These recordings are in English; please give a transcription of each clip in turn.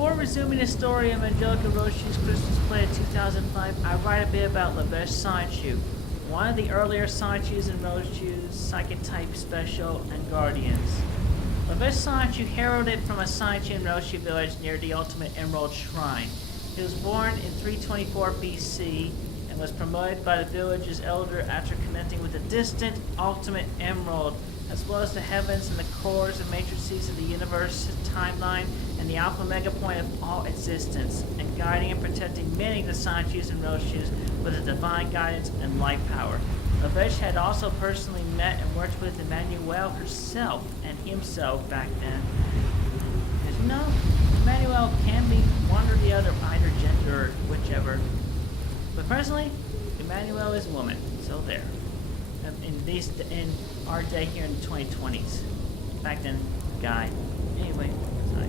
before resuming the story of Angelica Rosechu's Christmas play in 2005, I write a bit about Sonichu, one of the earlier Sonichus and Rosechus psychic type special and guardians. Sonichu heralded from a Sonichu and Rosechu village near the Ultimate Emerald Shrine. He was born in 324 BC and was promoted by the village's elder after connecting with the distant Ultimate Emerald, as well as the heavens and the cores and matrices of the universe timeline and the alpha mega point of all existence, and guiding and protecting many of the Sonichus and Rosechus with a divine guidance and life power. Lavesh had also personally met and worked with Emmanuel herself and himself back then. As you know, Emmanuel can be one or the other, either gender or whichever. But personally, Emmanuel is a woman, so there. In our day here in the 2020s. Back then, guy. Anyway, sorry.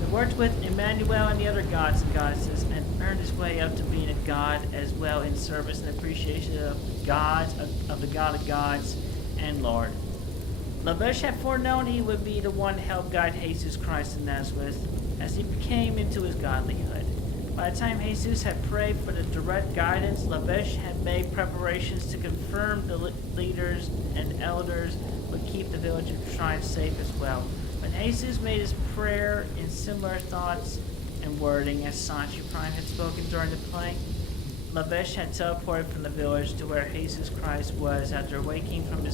He worked with Emmanuel and the other gods and goddesses and earned his way up to being a god as well in service and appreciation of gods, of the God of gods and Lord. Lavesh had foreknown he would be the one to help guide Jesus Christ of Nazareth as he came into his godlyhood. By the time Jesus had prayed for the direct guidance, Lavesh had made preparations to confirm the leaders and elders would keep the village of Shrine safe as well. When Jesus made his prayer in similar thoughts and wording as Sonichu Prime had spoken during the play, Lavesh had teleported from the village to where Jesus Christ was after waking from the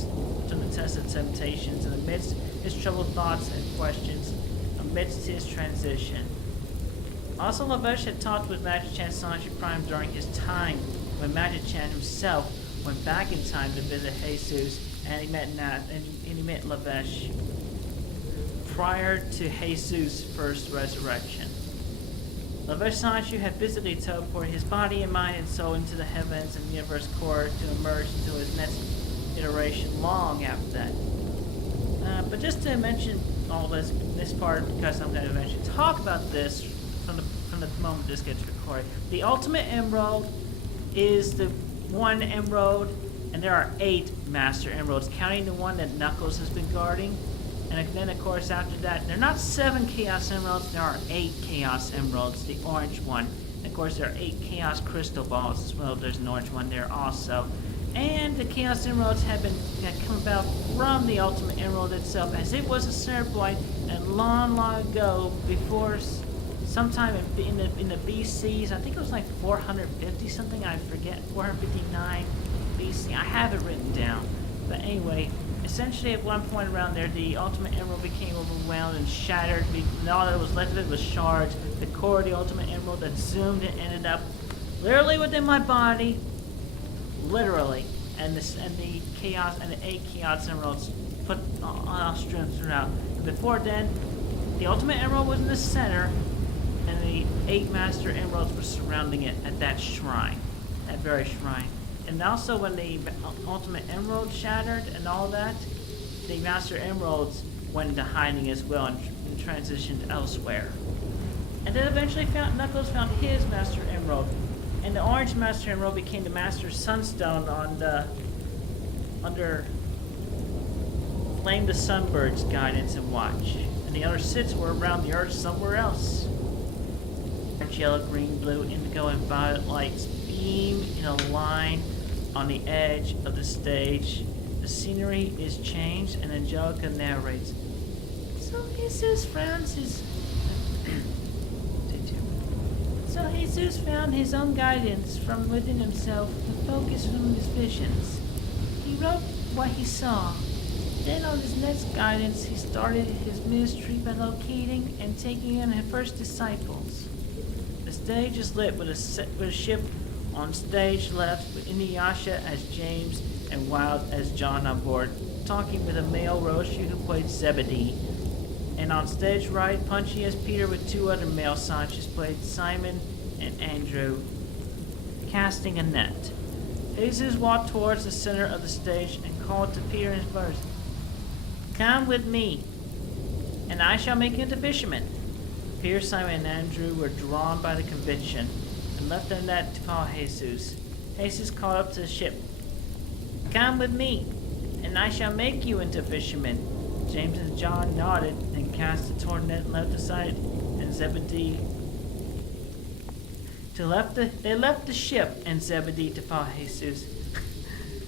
test of temptations and amidst his troubled thoughts and questions, amidst his transition. Also, Lavesh had talked with Magi-Chan Sonichu Prime during his time when Magi-Chan himself went back in time to visit Jesus, and he met Lavesh prior to Jesus' first resurrection. Lavesh Sonichu had physically teleported his body and mind and soul into the heavens and universe core to emerge into his next iteration long after that. But just to mention all this part, because I'm going to eventually talk about this from the moment this gets recorded. The Ultimate Emerald is the one emerald, and there are 8 Master Emeralds, counting the one that Knuckles has been guarding. And then, of course, after that, there are not 7 Chaos Emeralds, there are 8 Chaos Emeralds, the orange one. And of course, there are 8 Chaos Crystal Balls as well. There's an orange one there also. And the Chaos Emeralds had come about from the Ultimate Emerald itself, as it was a center point, and long ago, before sometime in the BCs, I think it was like 450 something, I forget, 459 BC. I have it written down. But anyway, essentially at one point around there, the Ultimate Emerald became overwhelmed and shattered, and all that was left of it was shards. The core of the Ultimate Emerald that zoomed and ended up literally within my body, literally, and the chaos and the 8 Chaos Emeralds put all strewn throughout. And before then, the Ultimate Emerald was in the center, and the 8 Master Emeralds were surrounding it at that shrine, that very shrine. And also when the Ultimate Emerald shattered and all that, the Master Emeralds went into hiding as well and transitioned elsewhere. And then eventually Knuckles found his Master Emerald, and the orange Master Emerald became the Master Sunstone under Flame the Sunbird's guidance and watch. And the other 6 were around the Earth somewhere else. Yellow, green, blue, indigo, and violet lights beam in a line on the edge of the stage. The scenery is changed, and Angelica narrates. So Jesus found his own guidance from within himself and focus from his visions. He wrote what he saw. Then on his next guidance, he started his ministry by locating and taking in his first disciples. The stage is lit with a ship on stage left, with Inuyasha as James and Wild as John on board, talking with a male Roshi who played Zebedee. And on stage right, Punchy as Peter with 2 other male Sanchos played Simon and Andrew, casting a net. Jesus walked towards the center of the stage and called to Peter and his brothers, "Come with me, and I shall make you into fishermen." Peter, Simon, and Andrew were drawn by the conviction and left their net to follow Jesus. Jesus called up to the ship, "Come with me, and I shall make you into fishermen." James and John nodded and cast the torn net and left aside, and Zebedee they left the ship and Zebedee to follow Jesus.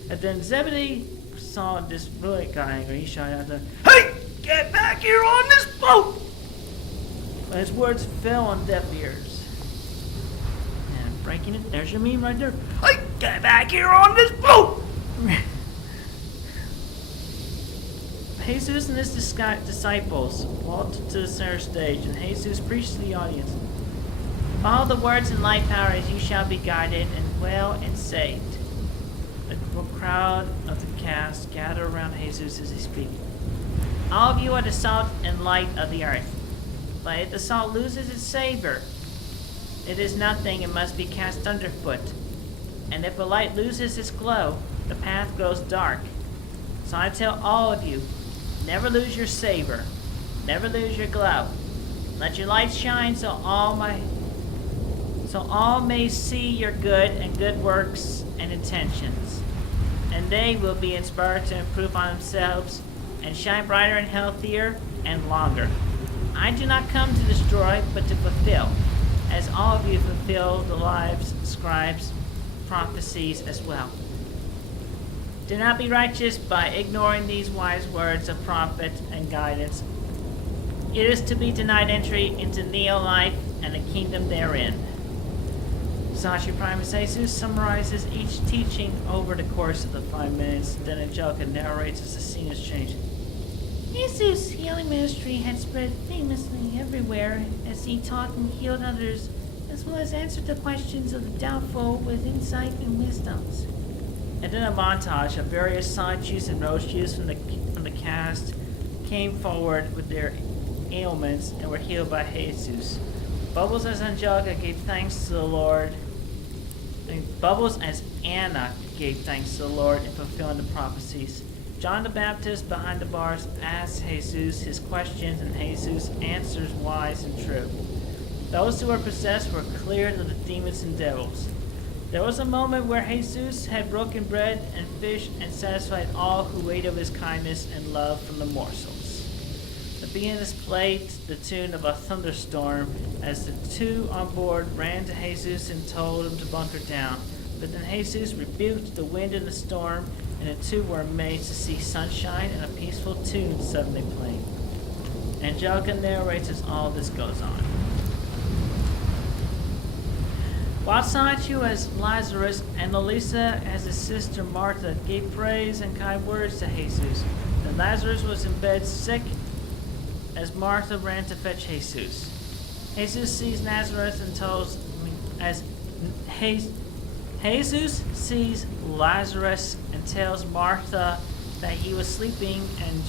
And then Zebedee saw this really got angry. He shouted out there, "Hey, get back here on this boat!" But his words fell on deaf ears. And breaking it, there's your meme right there. "Hey, get back here on this boat!" Jesus and his disciples walked to the center stage, and Jesus preached to the audience. "Follow the words in light power, as you shall be guided and well and saved." The crowd of the cast gathered around Jesus as he spoke. "All of you are the salt and light of the earth. But if the salt loses its savor, it is nothing and must be cast underfoot. And if a light loses its glow, the path grows dark. So I tell all of you, never lose your savor, never lose your glow. Let your light shine so all may see your good and good works and intentions. And they will be inspired to improve on themselves and shine brighter and healthier and longer. I do not come to destroy, but to fulfill, as all of you fulfill the lives, scribes, prophecies as well. Do not be righteous by ignoring these wise words of prophet and guidance. It is to be denied entry into neo-life and the kingdom therein." Sachi Primus Jesus summarizes each teaching over the course of the 5 minutes, then Angelica narrates as the scene is changing. Jesus' healing ministry had spread famously everywhere as he taught and healed others, as well as answered the questions of the doubtful with insight and wisdoms. And then a montage of various Sonichus and Rosechus from the cast came forward with their ailments and were healed by Jesus. Bubbles as Angelica gave thanks to the Lord. Bubbles as Anna gave thanks to the Lord in fulfilling the prophecies. John the Baptist behind the bars asked Jesus his questions, and Jesus answers wise and true. Those who were possessed were cleared of the demons and devils. There was a moment where Jesus had broken bread and fish and satisfied all who ate of his kindness and love from the morsels. The pianist played the tune of a thunderstorm as the two on board ran to Jesus and told him to bunker down. But then Jesus rebuked the wind and the storm, and the two were amazed to see sunshine and a peaceful tune suddenly playing. Angelica narrates as all this goes on. While Sonichus as Lazarus and Lolisa as his sister Martha gave praise and kind words to Jesus, and Lazarus was in bed sick as Martha ran to fetch Jesus. Jesus sees Lazarus and tells Martha that he was sleeping and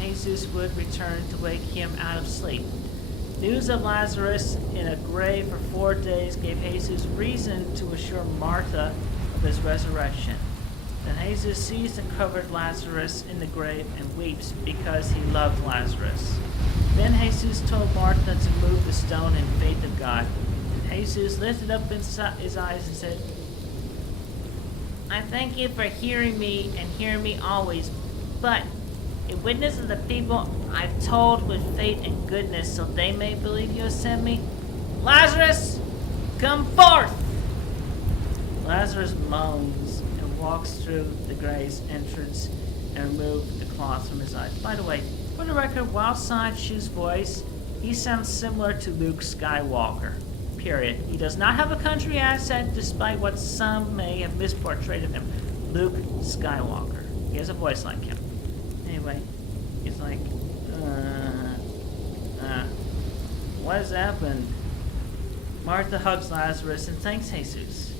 Jesus would return to wake him out of sleep. News of Lazarus in a grave for 4 days gave Jesus reason to assure Martha of his resurrection. Then Jesus sees the covered Lazarus in the grave and weeps because he loved Lazarus. Then Jesus told Martha to move the stone in faith of God. And Jesus lifted up his eyes and said, "I thank you for hearing me and hearing me always, but in witness of the people I've told with faith and goodness, so they may believe you have sent me. Lazarus, come forth!" Lazarus moans and walks through the grave's entrance and removes the cloth from his eyes. By the way, for the record, while Sonichus' voice, he sounds similar to Luke Skywalker. Period. He does not have a country accent, despite what some may have misportrayed of him. Luke Skywalker. He has a voice like him. Anyway, he's like, what has happened? Martha hugs Lazarus and thanks Jesus.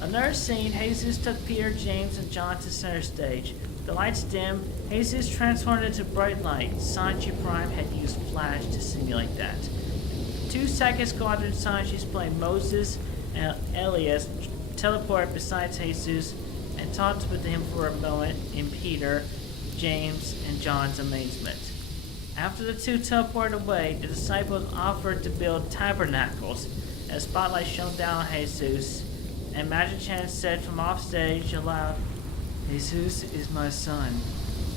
Another scene, Jesus took Peter, James, and John to center stage. The lights dim, Jesus transformed into bright light. Sanchi Prime had used flash to simulate that. 2 seconds squadron Sonichus playing Moses and Elias teleported beside Jesus and talked with him for a moment in Peter, James, and John's amazement. After the two teleported away, the disciples offered to build tabernacles as spotlight shone down on Jesus, and Magi-Chan said from off stage aloud, "Jesus is my son.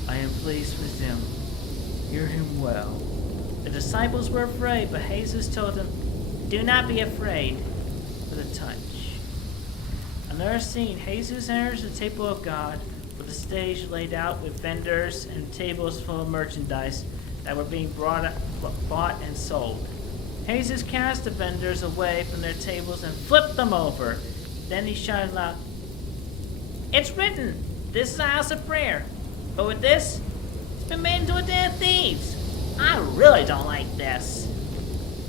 I am pleased with him." Hear him well. The disciples were afraid, but Jesus told them, "Do not be afraid," with a touch. Another scene, Jesus enters the temple of God with a stage laid out with vendors and tables full of merchandise that were being bought and sold. Jesus cast the vendors away from their tables and flipped them over. Then he shouted aloud, "It's written, this is a house of prayer. But with this, it's been made into a den of thieves. I really don't like this."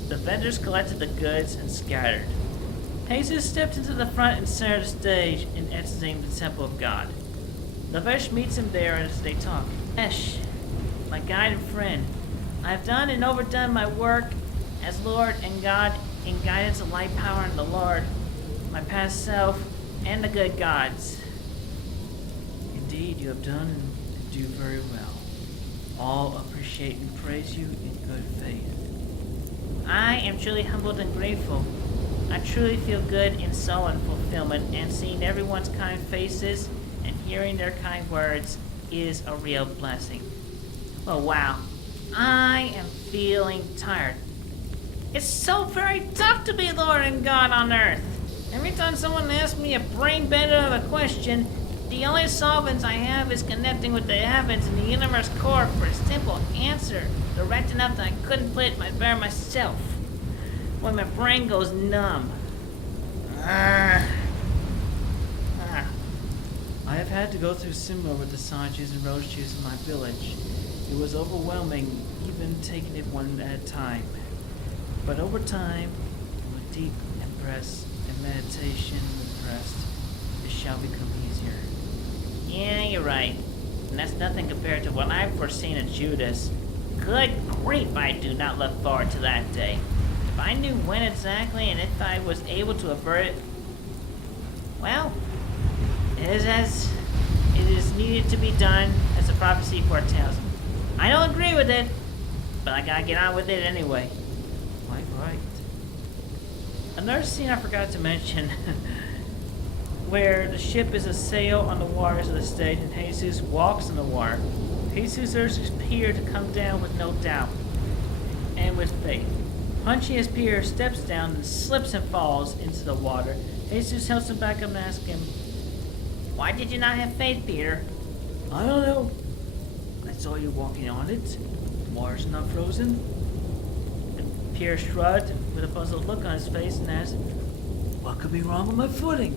The vendors collected the goods and scattered. Jesus stepped into the front and center of the stage in exiting the temple of God. Lavesh meets him there as they talk. "Lavesh, my guide and friend, I have done and overdone my work as Lord and God in guidance of light, power, and the Lord, my past self, and the good gods." "Indeed, you have done and do very well. All appreciate and praise you in good faith." "I am truly humbled and grateful. I truly feel good in soul and fulfillment, and seeing everyone's kind faces and hearing their kind words is a real blessing. Oh wow, I am feeling tired. It's so very tough to be Lord and God on earth. Every time someone asks me a brain bender of a question, the only solvents I have is connecting with the heavens and the universe core for a simple answer, direct enough that I couldn't put it by myself. When my brain goes numb. I have had to go through similar with the Sonichus and Rosechus in my village. It was overwhelming, even taking it one at a time. But over time, with deep breaths and meditation with rest, it shall become easier. Yeah, you're right. And that's nothing compared to what I've foreseen of Judas. Good grief, I do not look forward to that day. If I knew when exactly and if I was able to avert it, well, it is as it is needed to be done as the prophecy foretells. I don't agree with it, but I gotta get on with it anyway. Quite right. Another scene I forgot to mention, where the ship is a sail on the waters of the stage and Jesus walks on the water. Jesus urges Peter to come down with no doubt and with faith. Punchy as Peter steps down and slips and falls into the water, Jesus helps him back up and asks him, "Why did you not have faith, Peter?" "I don't know. I saw you walking on it. The water's not frozen." And Peter shrugged with a puzzled look on his face and asked, "What could be wrong with my footing?"